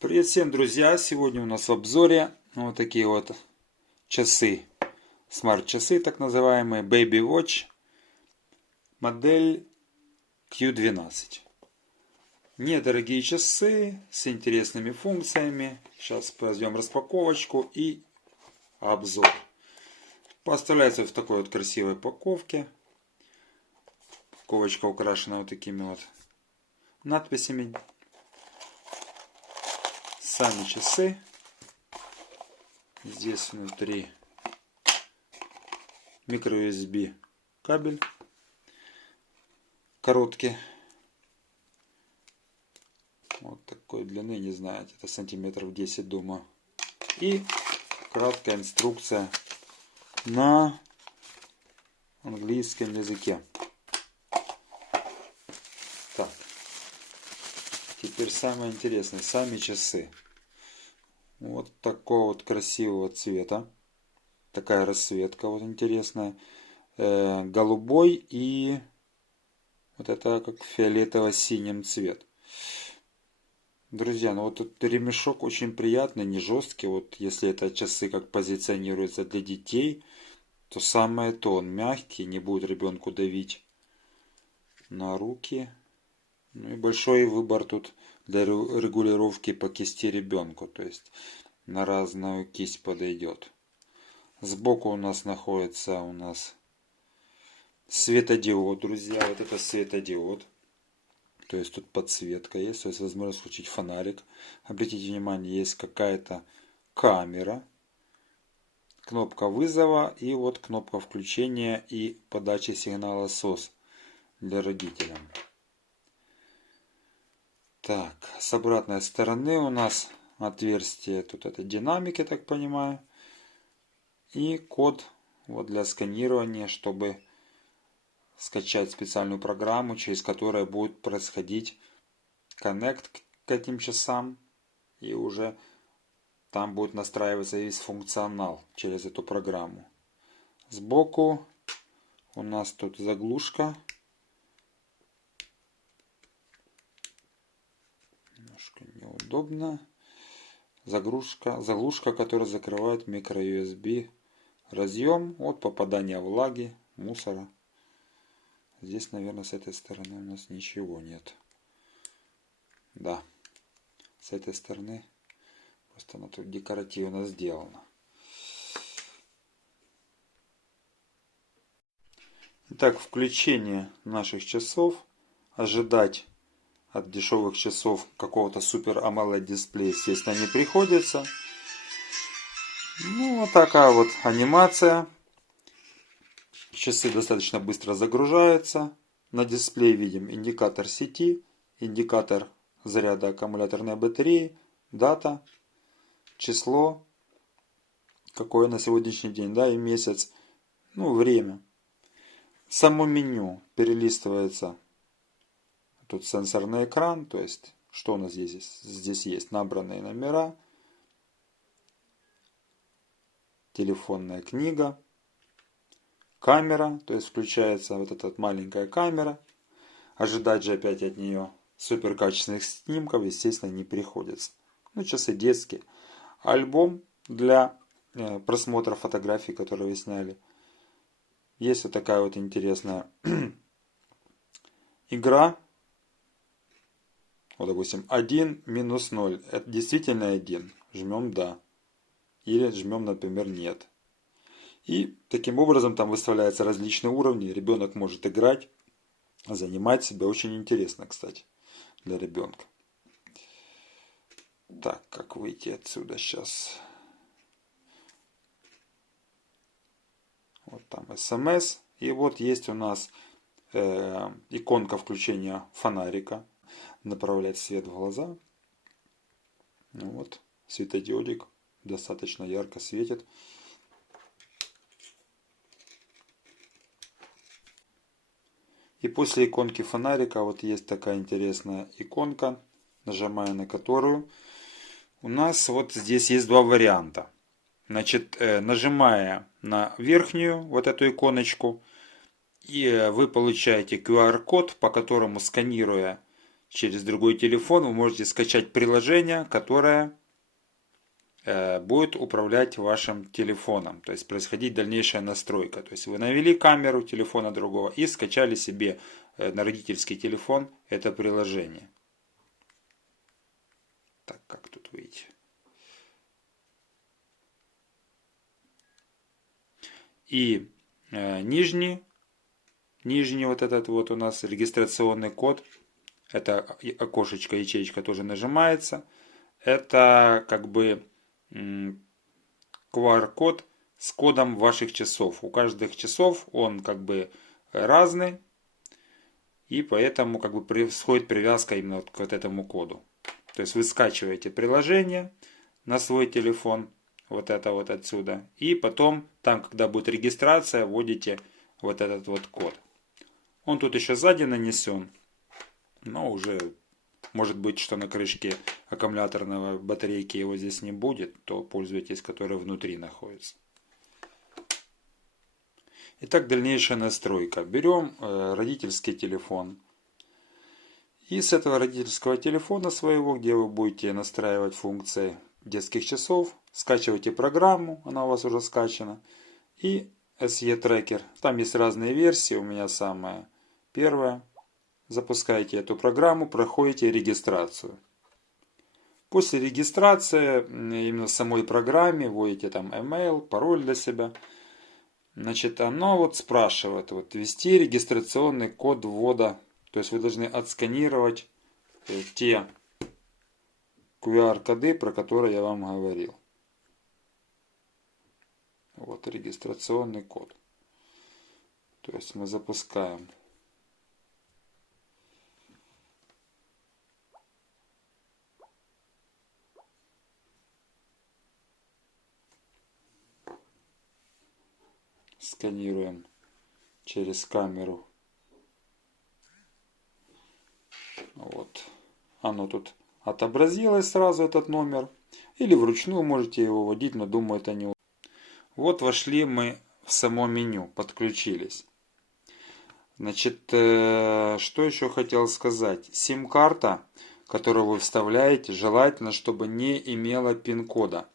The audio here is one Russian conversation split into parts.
Привет всем, друзья! Сегодня у нас в обзоре вот такие вот часы, смарт-часы так называемые, Baby Watch, модель Q12. Недорогие часы с интересными функциями. Сейчас возьмем распаковочку и обзор. Поставляется в такой вот красивой упаковке. Упаковочка украшена вот такими вот надписями. Сами часы. Здесь внутри micro-USB кабель короткий. Вот такой длины, не знаю, это сантиметров 10, думаю. И краткая инструкция на английском языке. Так, теперь самое интересное, сами часы. Вот такого вот красивого цвета. Такая расцветка вот интересная. Голубой и вот это как фиолетово-синим цвет. Друзья, ну вот этот ремешок очень приятный, не жесткий. Вот если это часы как позиционируются для детей, то самое то. Он мягкий, не будет ребенку давить на руки. Ну и большой выбор тут для регулировки по кисти ребенку. То есть на разную кисть подойдет. Сбоку у нас находится светодиод, друзья. Вот это светодиод. То есть тут подсветка есть, то есть возможность включить фонарик. Обратите внимание, есть какая-то камера, кнопка вызова и вот кнопка включения и подачи сигнала SOS для родителей. Так, с обратной стороны у нас отверстие, тут это динамик, я так понимаю. И код вот для сканирования, чтобы скачать специальную программу, через которую будет происходить коннект к этим часам. И уже там будет настраиваться весь функционал через эту программу. Сбоку у нас тут заглушка. Немножко неудобно. Заглушка, которая закрывает micro-USB разъем от попадания влаги, мусора. Здесь, наверное, с этой стороны у нас ничего нет. Да, с этой стороны просто она тут декоративно сделана. Итак, включение наших часов. Ожидать от дешевых часов какого-то супер AMOLED дисплея, естественно, не приходится. Ну, вот такая вот анимация. Часы достаточно быстро загружаются. На дисплее видим индикатор сети, индикатор заряда аккумуляторной батареи, дата, число, какое на сегодняшний день, да, и месяц, ну, время. Само меню перелистывается. Тут сенсорный экран, то есть, что у нас здесь? Здесь есть набранные номера, телефонная книга, камера, то есть включается вот эта маленькая камера. Ожидать же опять от нее супер качественных снимков, естественно, не приходится. Ну, часы детские. Альбом для просмотра фотографий, которые вы сняли. Есть вот такая вот интересная игра. Вот, допустим, 1 минус 0. Это действительно 1. Жмем «Да». Или жмем, например, «Нет». И таким образом там выставляются различные уровни. Ребенок может играть, занимать себя. Очень интересно, кстати, для ребенка. Так, как выйти отсюда сейчас? Вот там смс. И вот есть у нас иконка включения фонарика. Направлять свет в глаза. Вот, светодиодик достаточно ярко светит. И после иконки фонарика вот есть такая интересная иконка, нажимая на которую у нас вот здесь есть два варианта. Значит, нажимая на верхнюю вот эту иконочку, и вы получаете QR-код, по которому, сканируя через другой телефон вы можете скачать приложение, которое будет управлять вашим телефоном. То есть происходить дальнейшая настройка. То есть вы навели камеру телефона другого и скачали себе на родительский телефон это приложение. Так, как тут выйти? И нижний вот этот вот у нас регистрационный код. Это окошечко, ячейка тоже нажимается. Это как бы QR-код с кодом ваших часов. У каждых часов он как бы разный. И поэтому как бы происходит привязка именно к вот этому коду. То есть вы скачиваете приложение на свой телефон. Вот это вот отсюда. И потом там, когда будет регистрация, вводите вот этот вот код. Он тут еще сзади нанесен. Но уже может быть, что на крышке аккумуляторной батарейки его здесь не будет, то пользуйтесь, который внутри находится. Итак, дальнейшая настройка. Берем родительский телефон. И с этого родительского телефона своего, где вы будете настраивать функции детских часов, скачивайте программу, она у вас уже скачана. И SE Tracker. Там есть разные версии, у меня самая первая. Запускаете эту программу, проходите регистрацию. После регистрации именно в самой программе вводите там email, пароль для себя. Значит, оно вот спрашивает, вот ввести регистрационный код ввода. То есть вы должны отсканировать те QR-коды, про которые я вам говорил. Вот регистрационный код. То есть мы запускаем. Сканируем через камеру. Вот. Оно тут отобразилось сразу, этот номер. Или вручную можете его вводить, но думаю, это не удобно. Вот вошли мы в само меню, подключились. Значит, что еще хотел сказать. Сим-карта, которую вы вставляете, желательно, чтобы не имела пин-кода.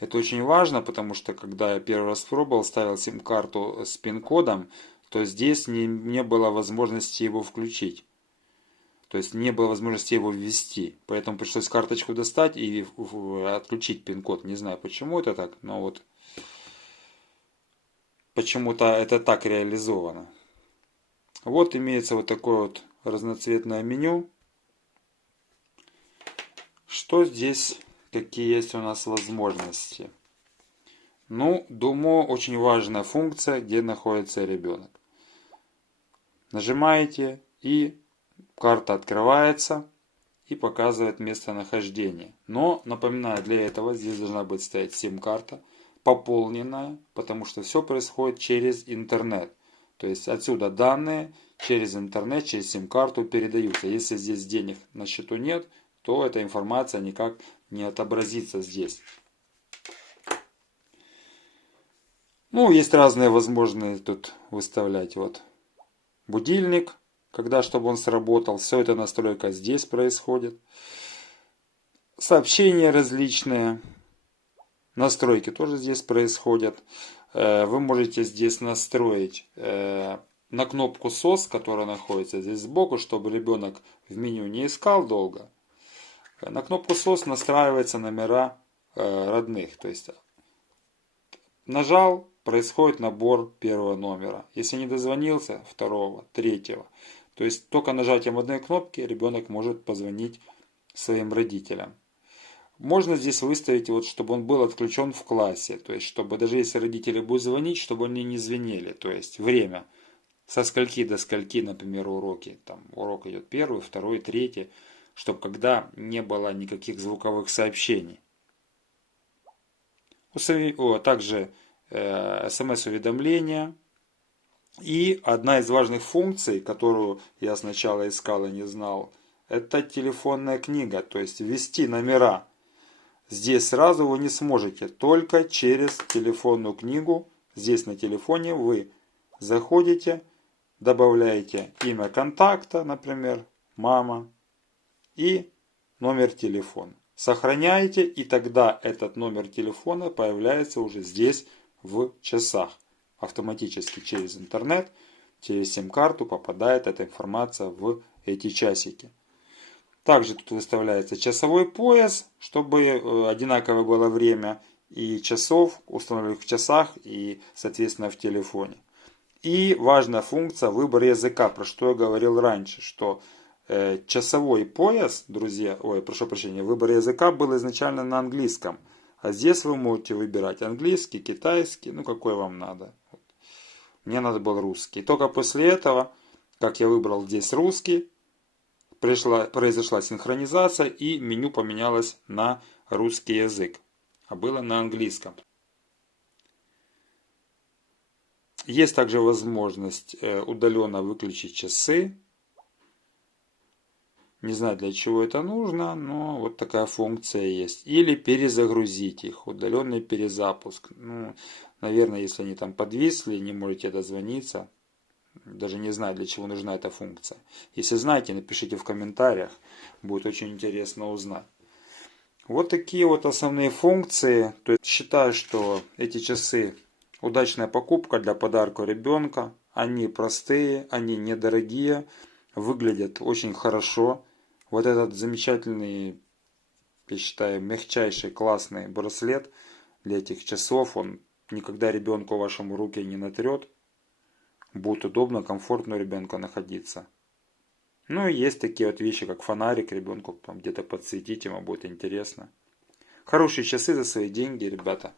Это очень важно, потому что когда я первый раз пробовал, ставил сим-карту с пин-кодом, то здесь не было возможности его включить. То есть не было возможности его ввести. Поэтому пришлось карточку достать и отключить пин-код. Не знаю, почему это так, но вот почему-то это так реализовано. Вот имеется вот такое вот разноцветное меню. Что здесь, какие есть у нас возможности? Ну, думаю, очень важная функция, где находится ребенок. Нажимаете, и карта открывается и показывает местонахождение. Но, напоминаю, для этого здесь должна быть стоять сим-карта, пополненная, потому что все происходит через интернет. То есть отсюда данные через интернет, через сим-карту передаются. Если здесь денег на счету нет, то эта информация никак не отобразится здесь. Ну, есть разные возможности тут выставлять. Вот будильник, когда чтобы он сработал. Все это настройка здесь происходит. Сообщения различные. Настройки тоже здесь происходят. Вы можете здесь настроить на кнопку SOS, которая находится здесь сбоку, чтобы ребенок в меню не искал долго. На кнопку SOS настраиваются номера родных. То есть нажал, происходит набор первого номера. Если не дозвонился, второго, третьего. То есть только нажатием одной кнопки ребенок может позвонить своим родителям. Можно здесь выставить, вот, чтобы он был отключен в классе. То есть, чтобы даже если родители будут звонить, чтобы они не звенели. То есть, время. Со скольки до скольки, например, уроки. Там урок идет первый, второй, третий. Чтобы когда не было никаких звуковых сообщений. Также смс-уведомления. И одна из важных функций, которую я сначала искал и не знал, это телефонная книга. То есть, ввести номера. Здесь сразу вы не сможете, только через телефонную книгу. Здесь на телефоне вы заходите, добавляете имя контакта, например, мама, и номер телефона. Сохраняете, и тогда этот номер телефона появляется уже здесь в часах. Автоматически через интернет, через сим-карту попадает эта информация в эти часики. Также тут выставляется часовой пояс, чтобы одинаковое было время и часов, установленных в часах и, соответственно, в телефоне. И важная функция выбор языка, про что я говорил раньше, что часовой пояс, друзья, прошу прощения, выбор языка был изначально на английском. А здесь вы можете выбирать английский, китайский, ну какой вам надо. Мне надо был русский. И только после этого, как я выбрал здесь русский, произошла синхронизация и меню поменялось на русский язык. А было на английском. Есть также возможность удаленно выключить часы. Не знаю, для чего это нужно, но вот такая функция есть. Или перезагрузить их, удаленный перезапуск. Ну, наверное, если они там подвисли, не можете дозвониться. Даже не знаю, для чего нужна эта функция. Если знаете, напишите в комментариях. Будет очень интересно узнать. Вот такие вот основные функции. То есть считаю, что эти часы удачная покупка для подарка ребенка. Они простые, они недорогие, выглядят очень хорошо. Вот этот замечательный, я считаю, мягчайший, классный браслет для этих часов, он никогда ребенку вашему руки не натрет. Будет удобно, комфортно у ребенка находиться. Ну и есть такие вот вещи, как фонарик, ребенку там где-то подсветить, ему будет интересно. Хорошие часы за свои деньги, ребята.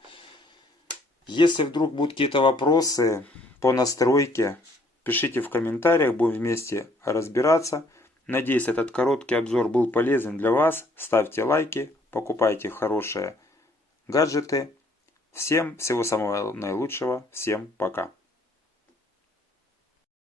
Если вдруг будут какие-то вопросы по настройке, пишите в комментариях, будем вместе разбираться. Надеюсь, этот короткий обзор был полезен для вас. Ставьте лайки, покупайте хорошие гаджеты. Всем всего самого наилучшего. Всем пока.